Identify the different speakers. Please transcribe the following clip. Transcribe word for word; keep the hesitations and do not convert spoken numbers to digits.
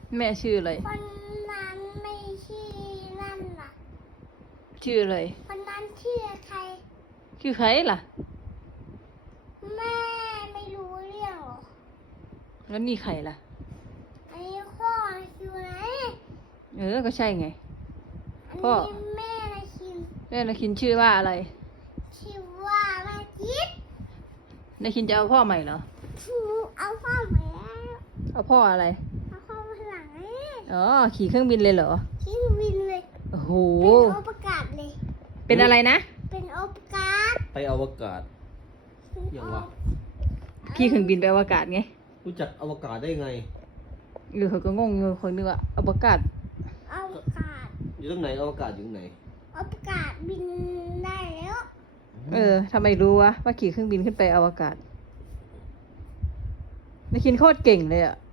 Speaker 1: แม่ชื่ออะไร
Speaker 2: คนนั้นไม่ชื่อนั่นล่ะ
Speaker 1: ชื่ออะไร
Speaker 2: คนนั้นชื่อใคร
Speaker 1: ชื่อใครล่ะ
Speaker 2: แม่ไม่รู้เรื่องหรอ
Speaker 1: แล้วนี่ใครล่ะ
Speaker 2: อันนี้พ่ออยู่ไหน
Speaker 1: เออก็ใช่ไงพ่อ
Speaker 2: แม่นาคิน
Speaker 1: แม่นาคินชื่อว่าอะไร
Speaker 2: ชื่อว่านาคิน
Speaker 1: นาคินจะเอาพ่อใหม่เหรอ
Speaker 2: เอาพ่อใหม่แล้ว
Speaker 1: เอาพ่ออะไร
Speaker 2: เอาพ่อมาหลัง
Speaker 1: อ๋อขี่เครื่องบินเลยเหรอ
Speaker 2: ขี่เครื่องบินเลย
Speaker 1: โอ้โห
Speaker 2: เป็นอวกาศเลย
Speaker 1: เป็นอะไรนะ
Speaker 2: เป็นอวกาศ
Speaker 3: ไปอวกาศอย่างวะ
Speaker 1: ขี่เครื่องบินไปอวกาศไง
Speaker 3: รู้จักอวกาศได้ไง
Speaker 1: หรือเขาก็งงอยู่คนนึกว่าอวกาศ
Speaker 2: อวกาศ
Speaker 3: อยู่ตรงไหนอวกาศอยู่ตรงไหน
Speaker 2: อวกาศบินได้แล้ว
Speaker 1: เออทำไมรู้วะว่าขี่เครื่องบินขึ้นไปอวกาศนาคินโคตรเก่งเลยอะ